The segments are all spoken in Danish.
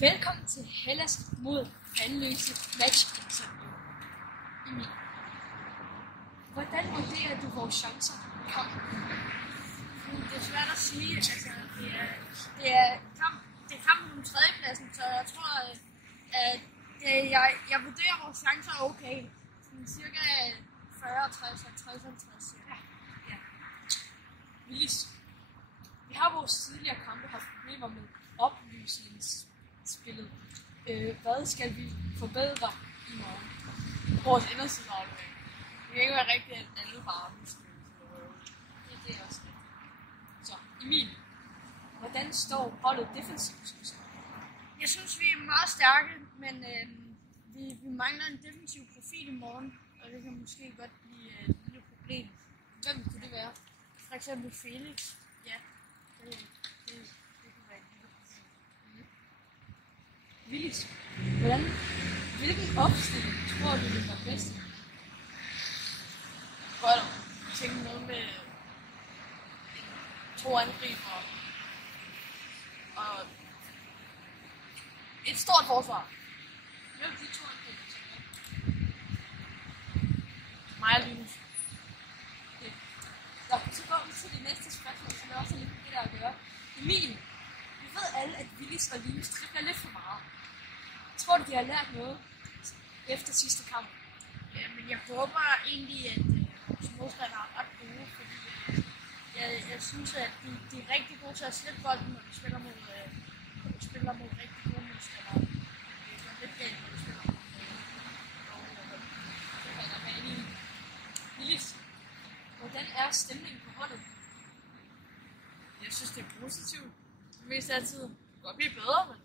Velkommen til Hellas mod Vanløse match-interview. Emil, hvordan vurderer du vores chancer i kampen? Det er svært at sige. Altså, det er kampen om tredjepladsen, så jeg tror, at jeg vurderer vores chancer okay. Sådan cirka 40-60, 50-50. Ja. Willis, vi har vores tidligere kampe haft problemer med oplysningsspillet. Hvad skal vi forbedre i morgen? Vores indersideaflevering. Det kan ikke være rigtigt, at alle bare Det er også rigtigt. Så Emil, hvordan står holdet defensivt? Jeg synes, vi er meget stærke, men vi mangler en defensiv profil i morgen, og det kan måske godt blive et lille problem. Hvem kunne det være? For eksempel Felix. Ja, det kunne være et lille problem. Willis, hvilken opstilling tror du det var bedst? Godt at tænke noget med 2 angriber og et stort forsvar. Hvem de 2 angriber til? Mig og Linus. Okay. Så går vi til det næste spørgsmål, som er også lidt med det der at gøre. Emil, vi ved alle, at Willis og Linus tripler lidt for meget. Tror du, de har lært noget efter sidste kamp? Ja, men jeg håber egentlig, at vores modstandere er ret gode, fordi jeg synes, at de er rigtig gode til at slippe bolden, når de spiller mod rigtig gode modstandere. Det går lidt galt, når de spiller mod dårlige hold. Det kan jeg være enig i. Willis, hvordan er stemningen på holdet? Jeg synes, det er positivt. Det meste af tiden. Det kan godt blive bedre, men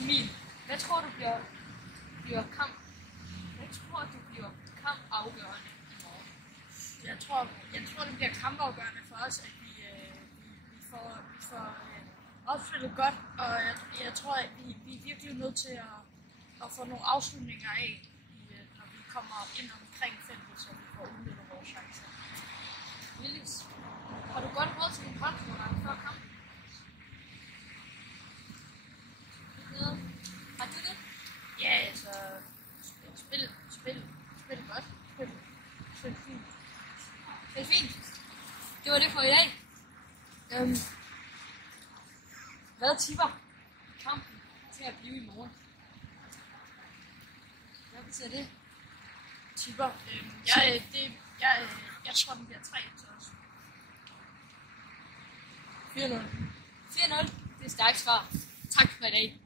Emil, hvad tror du bliver kampafgørende i morgen? jeg tror, det bliver kampafgørende for os, at vi får opspillet godt, og jeg tror, at vi er virkelig nødt til at få nogle afslutninger af, når vi kommer ind omkring feltet, så vi får udnyttet vores chancer. Willis, har du godt råd til en håndfuld før kampen? Har du det? Ja, altså spil godt. Spil fint. Det er fint. Det var det for i dag. Hvad tipper kampen til at blive i morgen? Hvad betyder det? Tipper. Jeg tror, den bliver 3 til os. 4-0. 4-0. Det er stærkt svar. Tak for i dag.